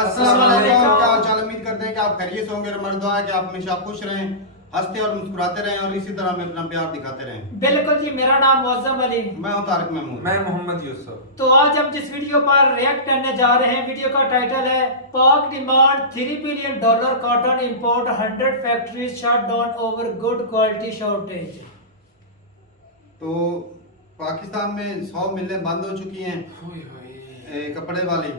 अस्सलाम वालेकुम। क्या हाल चाल? उम्मीद करते हैं कि आप खैरियत से होंगे। हमारी दुआ है कि आप हमेशा खुश रहें, हंसते और मुस्कुराते रहें और इसी तरह में अपना प्यार दिखाते रहें। बिल्कुल जी, मेरा नाम मौजम अली, मैं हूं तारिक महमूद, मैं मोहम्मद यूसुफ। तो आज हम जिस वीडियो पर रिएक्ट करने जा रहे हैं, वीडियो का टाइटल है पाक demand $3 billion cotton import, 100 factories shut down over good quality shortage. तो पाकिस्तान में 100 मिलें बंद हो चुकी हैं कपड़े वाली।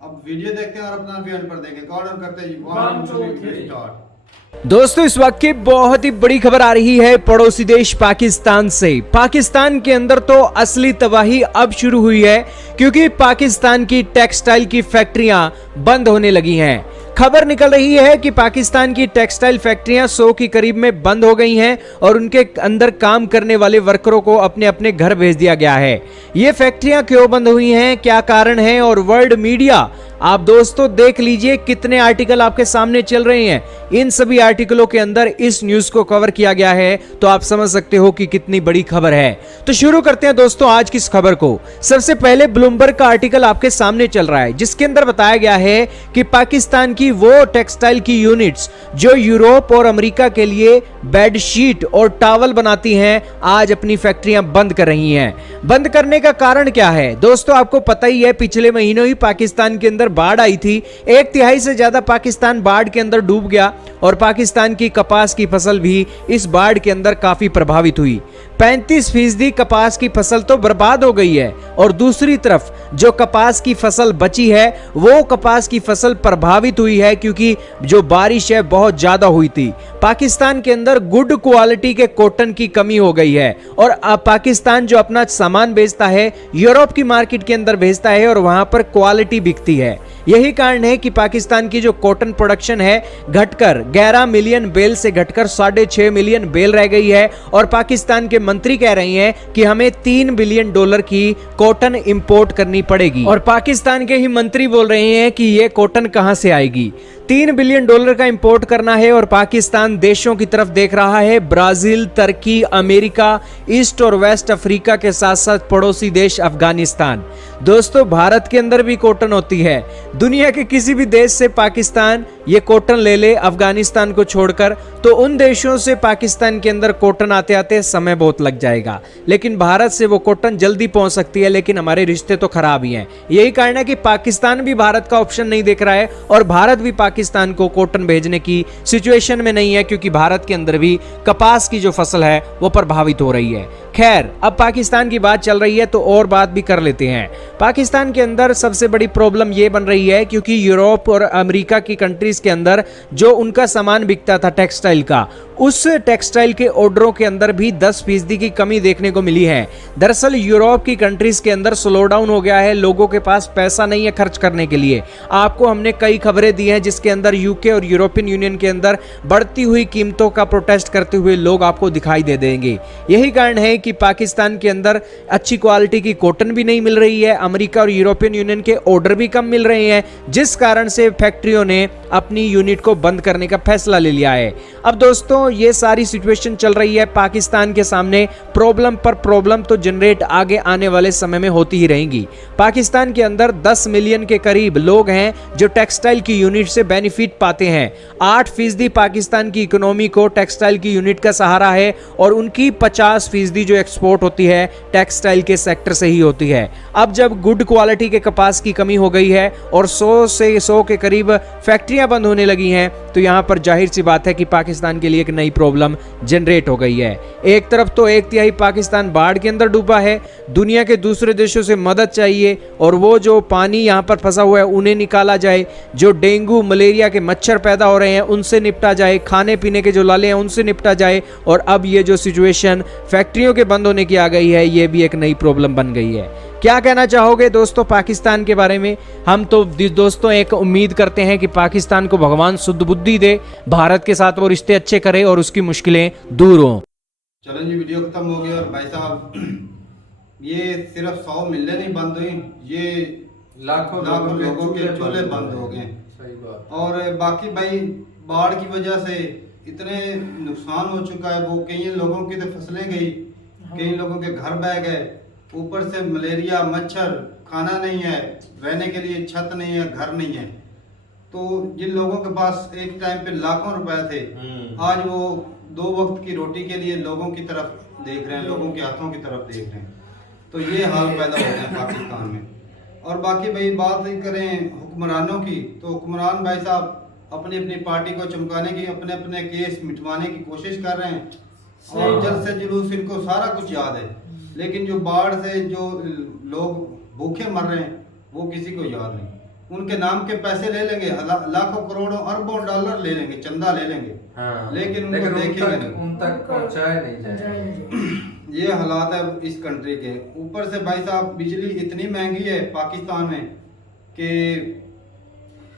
अब वीडियो देखते हैं और अपना रिव्यू पर देंगे। ऑर्डर करते हैं 1 2 3 स्टार्ट। दोस्तों, इस वक्त की बहुत ही बड़ी खबर आ रही है पड़ोसी देश पाकिस्तान से। पाकिस्तान के अंदर तो असली तबाही अब शुरू हुई है, क्योंकि पाकिस्तान की टेक्सटाइल की फैक्ट्रियां बंद होने लगी हैं। खबर निकल रही है कि पाकिस्तान की टेक्सटाइल फैक्ट्रियां 100 के करीब में बंद हो गई हैं और उनके अंदर काम करने वाले वर्करों को अपने अपने घर भेज दिया गया है। ये फैक्ट्रियां क्यों बंद हुई हैं, क्या कारण है, और वर्ल्ड मीडिया, आप दोस्तों देख लीजिए कितने आर्टिकल आपके सामने चल रहे हैं। इन सभी आर्टिकलों के अंदर इस न्यूज को कवर किया गया है, तो आप समझ सकते हो कि कितनी बड़ी खबर है। तो शुरू करते हैं दोस्तों आज की इस खबर को। सबसे पहले ब्लूमबर्ग का आर्टिकल आपके सामने चल रहा है, जिसके अंदर बताया गया है कि पाकिस्तान की वो टेक्सटाइल की यूनिट्स जो यूरोप और अमेरिका के लिए बेडशीट और टॉवल बनाती हैं, आज अपनी फैक्ट्रियां बंद कर रही हैं। बंद करने का कारण क्या है दोस्तों? आपको पता ही है, पिछले महीनों ही पाकिस्तान के अंदर बाढ़ आई थी। 1/3 से ज्यादा पाकिस्तान बाढ़ के अंदर डूब गया और पाकिस्तान की कपास की फसल भी इस बाढ़ के अंदर काफी प्रभावित हुई। 35% कपास की फसल तो बर्बाद हो गई है, और दूसरी तरफ जो कपास की फसल बची है वो कपास की फसल प्रभावित हुई है, क्योंकि जो बारिश है बहुत ज्यादा हुई थी। पाकिस्तान के अंदर गुड क्वालिटी के कॉटन की कमी हो गई है, और अब पाकिस्तान जो अपना सामान बेचता है यूरोप की मार्केट के अंदर भेजता है और वहां पर क्वालिटी बिकती है। यही कारण है कि पाकिस्तान की जो कॉटन प्रोडक्शन है घटकर 11 मिलियन बेल से घटकर 6.5 मिलियन बेल रह गई है, और पाकिस्तान के मंत्री कह रही हैं कि हमें $3 बिलियन की कॉटन इंपोर्ट करनी पड़ेगी। और पाकिस्तान के ही मंत्री बोल रहे हैं कि यह कॉटन कहां से आएगी। $3 बिलियन का इंपोर्ट करना है, और पाकिस्तान देशों की तरफ देख रहा है, ब्राजील, तुर्की, अमेरिका, ईस्ट और वेस्ट अफ्रीका के साथ साथ पड़ोसी देश अफगानिस्तान। दोस्तों, भारत के अंदर भी कॉटन होती है। दुनिया के किसी भी देश से पाकिस्तान ये कॉटन ले ले, अफगानिस्तान को छोड़कर, तो उन देशों से पाकिस्तान के अंदर कॉटन आते आते समय बहुत लग जाएगा। लेकिन भारत से वो कॉटन जल्दी पहुंच सकती है, लेकिन हमारे रिश्ते तो खराब ही हैं। यही कारण है कि पाकिस्तान भी भारत का ऑप्शन नहीं देख रहा है, और भारत भी पाकिस्तान को कॉटन भेजने की सिचुएशन में नहीं है, क्योंकि भारत के अंदर भी कपास की जो फसल है वो प्रभावित हो रही है। खैर, अब पाकिस्तान की बात चल रही है तो और बात भी कर लेते हैं। पाकिस्तान के अंदर सबसे बड़ी प्रॉब्लम यह बन रही है, क्योंकि यूरोप और अमेरिका की कंट्रीज के अंदर जो उनका सामान बिकता था टेक्सटाइल का, उस टेक्सटाइल के ऑर्डरों के अंदर भी 10% की कमी देखने को मिली है। दरअसल यूरोप की कंट्रीज के अंदर स्लो डाउन हो गया है, लोगों के पास पैसा नहीं है खर्च करने के लिए। आपको हमने कई खबरें दी हैं जिसके अंदर यूके और यूरोपियन यूनियन के अंदर बढ़ती हुई कीमतों का प्रोटेस्ट करते हुए लोग आपको दिखाई दे देंगे। यही कारण है कि पाकिस्तान के अंदर अच्छी क्वालिटी की कॉटन भी नहीं मिल रही है, अमेरिका और यूरोपियन यूनियन के ऑर्डर भी कम मिल रहे हैं, जिस कारण से फैक्ट्रियों ने अपनी यूनिट को बंद करने का फैसला ले लिया है। अब दोस्तों, ये सारी सिचुएशन चल रही है पाकिस्तान के सामने, प्रॉब्लम पर प्रॉब्लम तो जनरेट आगे आने वाले समय में होती ही रहेंगी। पाकिस्तान के अंदर 10 मिलियन के करीब लोग हैं जो टेक्सटाइल की यूनिट से बेनिफिट पाते हैं। 8% पाकिस्तान की इकोनॉमी को टेक्सटाइल की यूनिट का सहारा है, और उनकी 50% जो एक्सपोर्ट होती है टेक्सटाइल के सेक्टर से ही होती है। अब जब गुड क्वालिटी के कपास की कमी हो गई है और 100 के करीब फैक्ट्रियां बंद होने लगी हैं, तो यहां पर जाहिर सी बात है कि पाकिस्तान के लिए एक नई प्रॉब्लम जनरेट हो गई है। एक तरफ तो 1/3 पाकिस्तान बाढ़ के अंदर डूबा है, दुनिया के दूसरे देशों से मदद चाहिए, और वो जो पानी यहां पर फंसा हुआ है उन्हें निकाला जाए, जो डेंगू मलेरिया के मच्छर पैदा हो रहे हैं उनसे निपटा जाए, खाने पीने के जो लाले हैं उनसे निपटा जाए, और अब ये जो सिचुएशन फैक्ट्रियों के बंद होने की आ गई है, ये भी एक नई प्रॉब्लम बन गई है। क्या कहना चाहोगे दोस्तों पाकिस्तान के बारे में? हम तो दोस्तों एक उम्मीद करते हैं कि पाकिस्तान को भगवान शुद्ध बुद्धि दे, भारत के साथ वो रिश्ते अच्छे करे और उसकी मुश्किलें दूर हों। चलो जी, वीडियो खत्म हो गई। और भाई साहब, ये सिर्फ 100 मिलें नहीं बंद हुई, ये लाखों लोगों के चूल्हे बंद हो गए। सही बात। और बाकी भाई, बाढ़ की वजह से इतने नुकसान हो चुका है, वो कई लोगों की तो फसलें गई, कई लोगों के घर बह गए, ऊपर से मलेरिया, मच्छर, खाना नहीं है, रहने के लिए छत नहीं है, घर नहीं है। तो जिन लोगों के पास एक टाइम पे लाखों रुपए थे, आज वो 2 वक्त की रोटी के लिए लोगों की तरफ देख रहे हैं, लोगों के हाथों की तरफ देख रहे हैं। तो ये हाल पैदा हो गया पाकिस्तान में। और बाकी भाई बात करें हुक्मरानों की, तो हुक्मरान भाई साहब अपनी अपनी पार्टी को चमकाने की, अपने अपने केस मिटवाने की कोशिश कर रहे हैं और जल्द से जुलूस इनको सारा कुछ याद है, लेकिन जो बाढ़ से जो लोग भूखे मर रहे हैं वो किसी को याद नहीं। उनके नाम के पैसे ले लेंगे, लाखों करोड़ों अरबों डॉलर ले लेंगे, चंदा ले लेंगे, लेकिन उनको देखेंगे नहीं, उन तक पहुंचाया नहीं जाएगा। ये हालात है इस कंट्री के। ऊपर से भाई साहब बिजली इतनी महंगी है पाकिस्तान में कि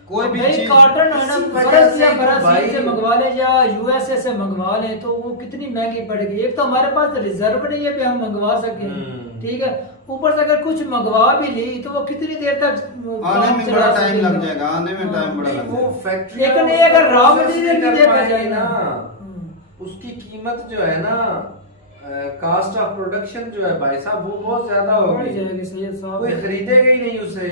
कोई भी चीज कॉटन है ना, ब्राजील से मंगवा ले या यूएसए से मंगवा ले तो वो कितनी महंगी पड़ेगी। एक तो हमारे पास रिजर्व नहीं है भी हम मंगवा सके, ठीक है, ऊपर से अगर कुछ मंगवा भी ली तो वो कितनी देर तक आने में बड़ा टाइम लग जाएगा, आने में टाइम बड़ा लग वो जाएगा। फैक्ट्री अगर रॉ मटेरियल भी देखा जाए ना, उसकी कीमत जो है ना, कास्ट ऑफ प्रोडक्शन जो है भाई साहब वो बहुत ज्यादा होगी, कोई खरीदेगा ही नहीं उसे।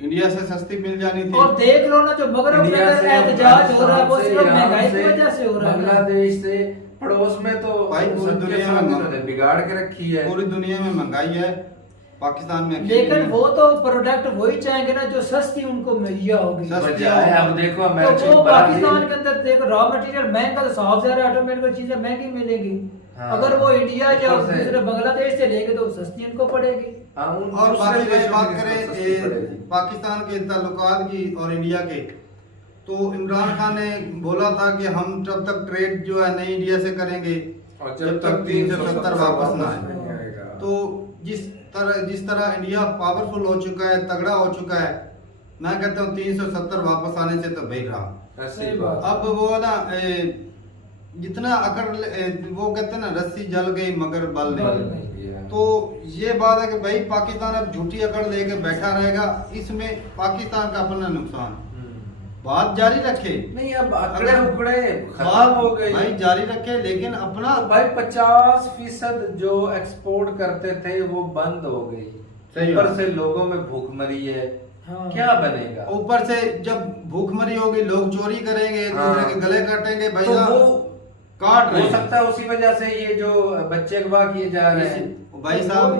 इंडिया से सस्ती मिल जानी थी। और देख लो ना जो मगरब में एहतजाज हो रहा है वो सिर्फ महंगाई की वजह से हो रहा है। बांग्लादेश से पड़ोस में तो भाई पूरी दुनिया में बिगाड़ के रखी है, पूरी दुनिया में महंगाई है, पाकिस्तान में लेकिन वो तो प्रोडक्ट वही चाहेंगे ना जो सस्ती उनको मुहैया होगी। अब देखो तो वो पाकिस्तान के अंदर देखो रॉ मटेरियल महंगा तो साफ ज़ाहिर ऑटोमेटिक चीजें महंगी मिलेगी। अगर वो इंडिया या दूसरे बांग्लादेश से लेंगे तो सस्ती उनको पड़ेगी। और बाकी बात करें पाकिस्तान के ताल्लुकात की और इंडिया के, तो इमरान खान ने बोला था कि हम जब तक ट्रेड जो है नई इंडिया से करेंगे और जब तक 370 वापस ना आए। तो जिस तरह इंडिया पावरफुल हो चुका है, तगड़ा हो चुका है, मैं कहता हूँ 370 वापस आने से तो भाई रहा। अब वो ना जितना अकड़ वो कहते हैं ना रस्सी जल गई मगर बल नहीं। तो ये बात है कि भाई पाकिस्तान अब झूठी अकड़ लेके बैठा रहेगा, इसमें पाकिस्तान का अपना नुकसान। बात जारी रखे नहीं, अब अकड़े उकड़े खत्म हो गई भाई, जारी रखे, लेकिन अपना भाई 50% जो एक्सपोर्ट करते थे वो बंद हो गई। ऊपर से लोगों में भूखमरी है, क्या बनेगा? ऊपर से जब भूखमरी होगी लोग चोरी करेंगे, एक दूसरे के गले काटेंगे भाई, तो वो काट रहे हो सकता है उसी वजह से ये जो बच्चे अगवा किए जा रहे हैं भाई साहब।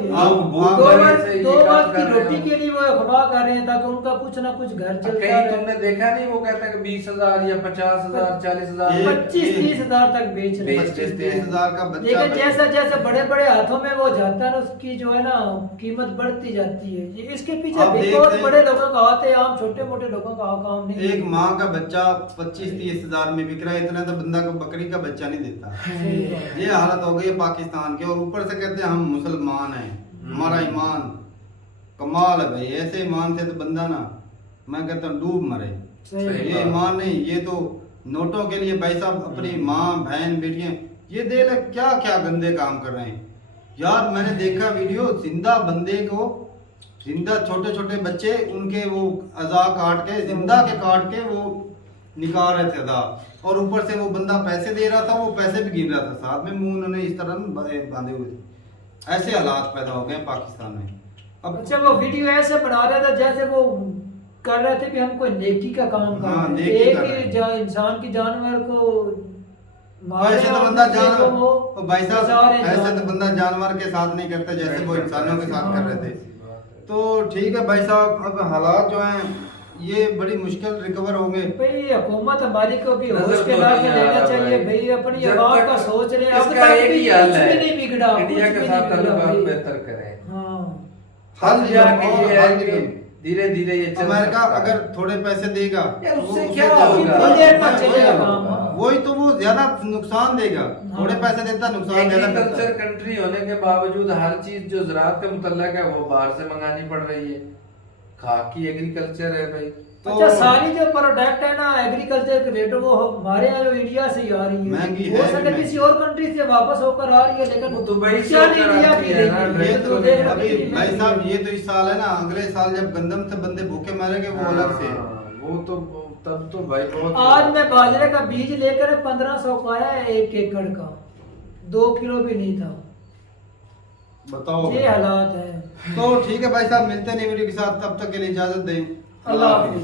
दो बात की रोटी के लिए वो अगवा कर रहे हैं ताकि उनका कुछ ना कुछ घर चलता कहीं तुमने देखा नहीं वो कहता है कि 20,000 या 50,000 40,000 25-30 हजार तक बेच रहे हैं। 25-30,000 का बच्चा, लेकिन जैसा जैसे बड़े बड़े हाथों में वो जाता है ना उसकी जो है ना कीमत बढ़ती जाती है। ये इसके पीछे बहुत बड़े लोगों का हाथ है, आम छोटे मोटे लोगों का काम नहीं। एक माँ का बच्चा 25-30 हजार में बिक रहा है, इतना तो बंदा को बकरी का बच्चा नहीं देता। ये हालत हो गई है पाकिस्तान की। और ऊपर से कहते हैं हम मुसलमान हैं, हमारा ईमान कमाल है भाई। ऐसे ईमान से तो बंदा ना, मैं कहता हूँ डूब मरे। ये ईमान नहीं, ये तो नोटों के लिए भाई साहब अपनी माँ बहन बेटियां ये दे ले, क्या क्या गंदे काम कर रहे हैं यार। मैंने देखा वीडियो, जिंदा बंदे को, जिंदा छोटे छोटे बच्चे उनके वो अज़ा काट के, जिंदा के काट के वो निकाल रहे थे अज़ा, और ऊपर से वो बंदा पैसे दे रहा था, वो पैसे भी गिन रहा था, साथ में मुंह उन्होंने इस तरह बांधे हुए थे। ऐसे हालात पैदा हो गए पाकिस्तान में। अब अच्छा वो वीडियो ऐसे बना रहा था जैसे वो कर रहे थे कि हम कोई नेकी का काम कर रहे हैं। एक इंसान की जानवर को ऐसे तो बंदा जानवर भाई साहब, ऐसे तो बंदा जानवर के साथ नहीं करते जैसे वो इंसानों के साथ कर रहे थे। तो ठीक है भाई साहब, अब हालात जो हैं ये बड़ी मुश्किल रिकवर होंगे। भाई हुकूमत हमारी को भी होश के लाके लेना चाहिए भाई, अपनी आवाम का सोच ले। अब तक एक ही हाल है, नहीं बिगड़ा, इंडिया के साथ ताल्लुकात बेहतर करें। हल धीरे धीरे ये अमेरिका अगर थोड़े पैसे देगा उससे क्या होगा? वही तो वो ज्यादा नुकसान देगा। थोड़े पैसे देता नुकसान ज्यादा। एग्रीकल्चर कंट्री होने के बावजूद हर चीज जो ज़राअत के मुतल्लक है वो बाहर से मंगानी पड़ रही है। खाकी एग्रीकल्चर है भाई। तो अच्छा सारी जो प्रोडक्ट है ना एग्रीकल्चर के रेट वो हमारे यहाँ जो इंडिया से आ रही है, महंगी हो सकता किसी और कंट्री से वापस होकर आ रही है, लेकिन दुबई से इंडिया की अभी भाई साहब ये तो इस साल है ना, अगले साल जब गंदम से बंदे भूखे मरेंगे वो अलग से। वो तो तब तो भाई बहुत। आज मैं बाजरे का बीज लेकर 1500 का आया 1 एकड़ का, 2 किलो भी नहीं था। बताओ ये हालात है। तो ठीक है भाई साहब, मिलते हैं वीडियो के साथ, तब तक के लिए इजाजत दें। अल्लाह हाफिज़।